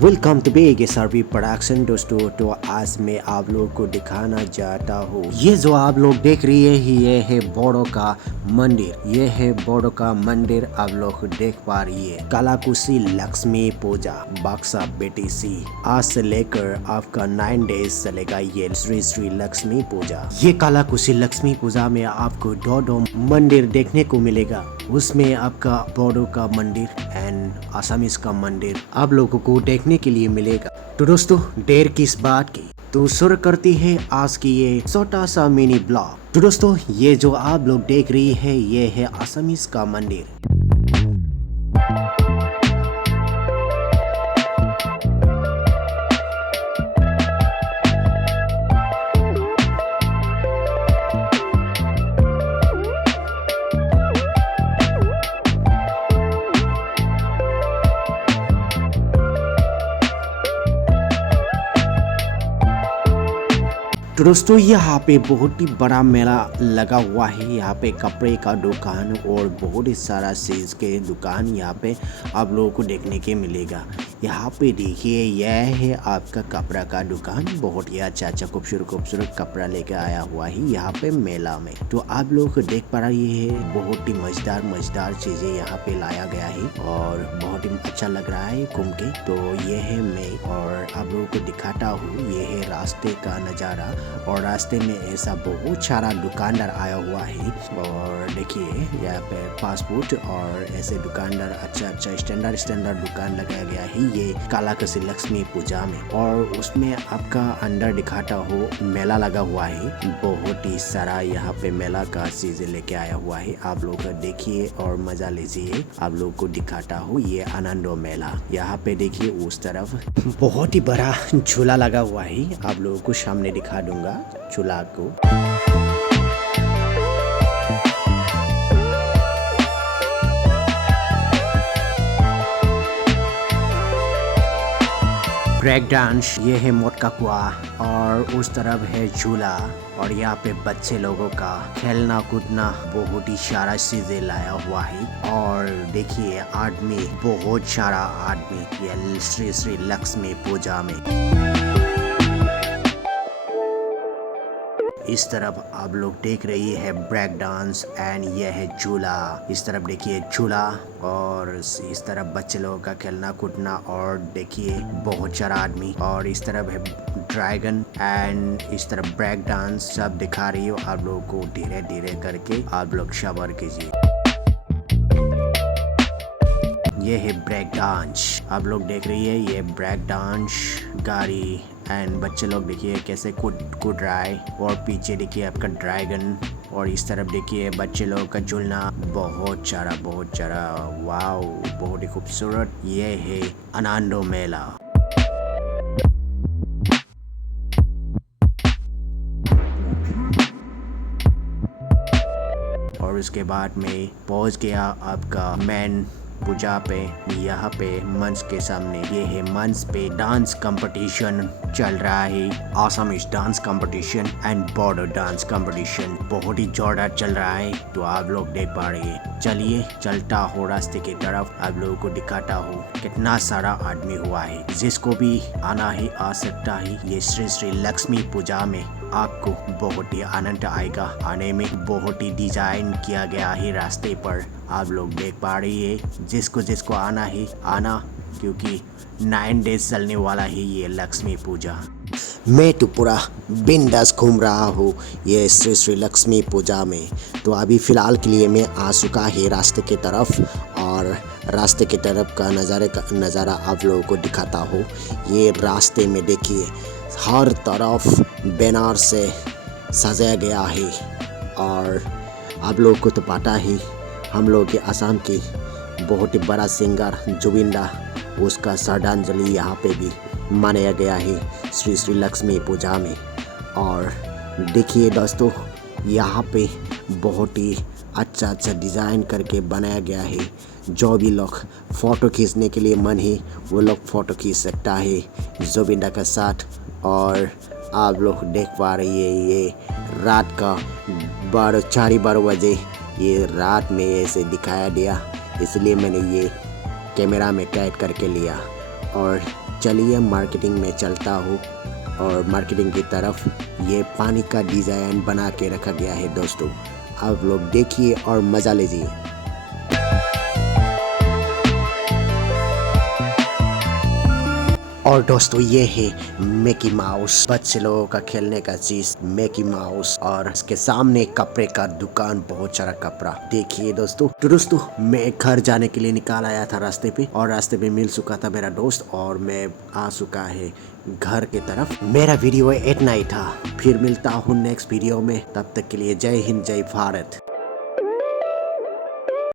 Welcome to Baig SRV production. दोस्तों तो आज मैं आप लोगों को दिखाना चाहता हूँ, ये जो आप लोग देख रही है ये है बोडो का मंदिर। ये है बोडो का मंदिर, आप लोग देख पा रही है। कालाकुसी लक्ष्मी पूजा बक्सा BTC आज से लेकर आपका 9 डेज चलेगा ये श्री श्री लक्ष्मी पूजा। ये कालाकुसी लक्ष्मी पूजा में आपको दो मंदिर देखने को मिलेगा। उसमें आपका बोडो का मंदिर एंड आसामीज का मंदिर आप लोगों को देखने के लिए मिलेगा। तो दोस्तों देर किस बात की, तो शुरू करती है आज की ये छोटा सा मिनी ब्लॉग। तो दोस्तों ये जो आप लोग देख रही है ये है आसामीज का मंदिर। तो दोस्तों यहाँ पे बहुत ही बड़ा मेला लगा हुआ है। यहाँ पे कपड़े का दुकान और बहुत ही सारा चीज के दुकान यहाँ पे आप लोगों को देखने के मिलेगा। यहाँ पे देखिए यह है आपका कपड़ा का दुकान, बहुत ही अच्छा खूबसूरत कपड़ा लेके आया हुआ है यहाँ पे मेला में। तो आप लोग देख पा रही है बहुत ही मजेदार चीजें यहाँ पे लाया गया है और बहुत ही अच्छा लग रहा है घूम के। तो ये है मैं और आप लोगों को दिखाता हूँ, ये है रास्ते का नज़ारा और रास्ते में ऐसा बहुत सारा दुकानदार आया हुआ है। और देखिए यहाँ पे फास्ट फूड और ऐसे दुकानदार अच्छा स्टैंडर्ड दुकान लगाया गया है ये कालाकुसी लक्ष्मी पूजा में। और उसमें आपका अंदर दिखाता हो मेला लगा हुआ है, बहुत ही सारा यहाँ पे मेला का चीज लेके आया हुआ है। आप लोग देखिए और मजा लीजिए। आप लोग को दिखाता हूँ ये आनंदो मेला। यहाँ पे देखिए उस तरफ बहुत ही बड़ा झूला लगा हुआ है, आप लोगों को सामने दिखा दूंगा झूला को। ब्रेक डांस, ये है मोटका कुआ और उस तरफ है झूला। और यहाँ पे बच्चे लोगों का खेलना कूदना बहुत ही सारा चीजें लाया हुआ है। और देखिए आदमी, बहुत सारा आदमी ये श्री श्री लक्ष्मी पूजा में। इस तरफ आप लोग देख रही है ब्रेक डांस एंड ये है झूला। इस तरफ देखिए झूला और इस तरफ बच्चे लोगों का खेलना कूदना और देखिए बहुत सारा आदमी। और इस तरफ है ड्रैगन एंड इस तरफ ब्रेक डांस। सब दिखा रही हो आप लोगों को, धीरे धीरे करके आप लोग सब्र कीजिए। ये है ब्रेक डांस, आप लोग देख रही है ये ब्रेक डांस गाड़ी एंड बच्चे लोग देखिए कैसे कूद रहा है। और पीछे देखिए आपका ड्रैगन और इस तरफ देखिए बच्चे लोगों का झूलना, बहुत सारा वाओ, बहुत ही खूबसूरत। ये है आनंदो मेला। और उसके बाद में पहुंच गया आपका मेन पूजा पे। यहाँ पे मंच के सामने ये है, मंच पे डांस कंपटीशन चल रहा है। Assamese dance competition and Bodo dance competition बहुत ही जोरदार चल रहा है। तो आप लोग देख पा रहे हैं। चलिए चलता हो रास्ते की तरफ, आप लोगों को दिखाता हूँ कितना सारा आदमी हुआ है। जिसको भी आना ही आ सकता है ये श्री श्री लक्ष्मी पूजा में। आपको बहुत ही आनंद आएगा आने में। बहुत ही डिजाइन किया गया है रास्ते पर, आप लोग देख पा रही है। जिसको आना है आना, क्योंकि 9 डेज चलने वाला है ये लक्ष्मी पूजा। मैं तो पूरा बिंदास घूम रहा हूँ ये श्री श्री लक्ष्मी पूजा में। तो अभी फ़िलहाल के लिए मैं आ चुका है रास्ते की तरफ और रास्ते की तरफ का नज़ारा आप लोगों को दिखाता हूँ। ये रास्ते में देखिए हर तरफ बैनर से सजाया गया है। और आप लोगों को तो पता ही, हम लोग के असम के बहुत ही बड़ा सिंगर जुबिन दा, उसका श्रद्धांजलि यहाँ पे भी मनाया गया है श्री श्री लक्ष्मी पूजा में। और देखिए दोस्तों यहाँ पे बहुत ही अच्छा डिज़ाइन करके बनाया गया है। जो भी लोग फ़ोटो खींचने के लिए मन है वो लोग फ़ोटो खींच सकता है जुबिन दा के साथ। और आप लोग देख पा रही है ये रात का 12 बजे ये रात में ऐसे दिखाया गया, इसलिए मैंने ये कैमरा में कैद करके लिया। और चलिए मार्केटिंग में चलता हूँ और मार्केटिंग की तरफ ये पानी का डिज़ाइन बना के रखा गया है दोस्तों। आप लोग देखिए और मज़ा लीजिए। और दोस्तों ये है मिकी माउस, बच्चे लोगों का खेलने का चीज मिकी माउस। और इसके सामने कपड़े का दुकान, बहुत सारा कपड़ा। देखिए दोस्तों, तो दोस्तों मैं घर जाने के लिए निकाल आया था रास्ते पे, और रास्ते पे मिल चुका था मेरा दोस्त, और मैं आ चुका है घर की तरफ। मेरा वीडियो इतना ही था, फिर मिलता हूँ नेक्स्ट वीडियो में। तब तक के लिए जय हिंद, जय भारत।